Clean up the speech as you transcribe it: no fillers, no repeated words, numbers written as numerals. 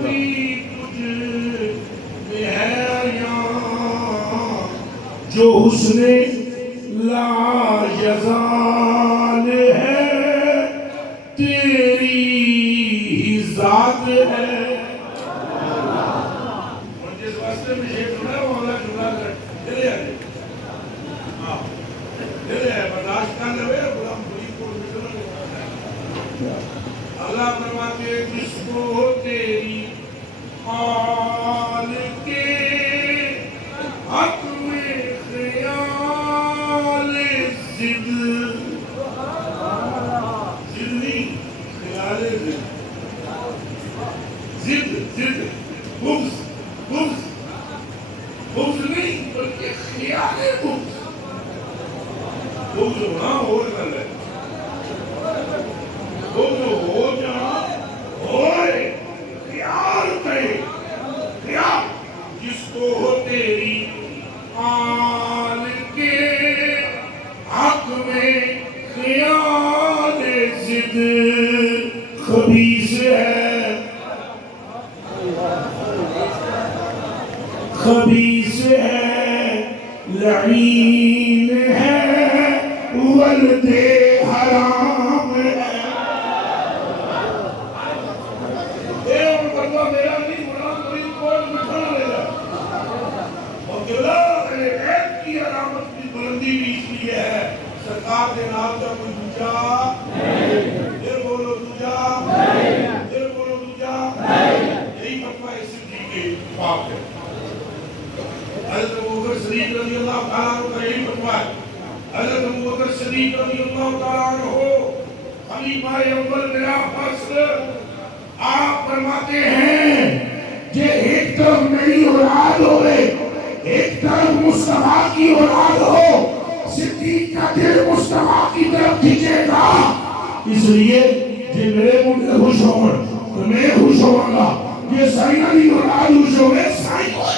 کبھی تجھ میں ہے یہاں جو حسن لا یزال ہے تیری ہی ذات ہے. جس واسطے میں شیخ سنا ہے وہ اللہ جملہ کر دلے آئے دلے آئے برداشت کر لے غلام بری کو اللہ فرماتے جس کو تیری حال کے حق میں خیال زد نہیں خیال زد بغض نہیں بلکہ خیال بغض ہونا ہو گل ہے ہو جہاں ہوئے خیال پہ خیال جس کو ہو تیری آل کے حق میں خیال زد خبیث ہے خبیث ہے لعین ہے ولد حرام ہے. میرا نہیں غلام فرید کوٹ میں کھڑا لے جا اور قبلہ ایک کی علامت کی بلندی بھی اس لیے ہے سرکار کے نام کا کوئی دوجا پھر بولو دوجا پھر بولو دوجا یہی فتویٰ صدیق کے اتفاق ہے. حضرت ابوبکر صدیق رضی اللہ تعالیٰ عنہ کا یہی فتویٰ ہے. حضرت ابوبکر صدیق رضی اللہ تعالیٰ عنہ خلیفہ اول میرا فصل آپ فرماتے ہیں کہ ایک طرف میری اولاد ہوئے ایک طرف مصطفیٰ کی اولاد ہو صدیق کا دل مصطفیٰ کی طرف کھینچے گا اس لیے کہ میرے منہ خوش ہوں تو میں خوش ہوں گا یہ سائنہ کی اولاد خوش ہوئے سائنہ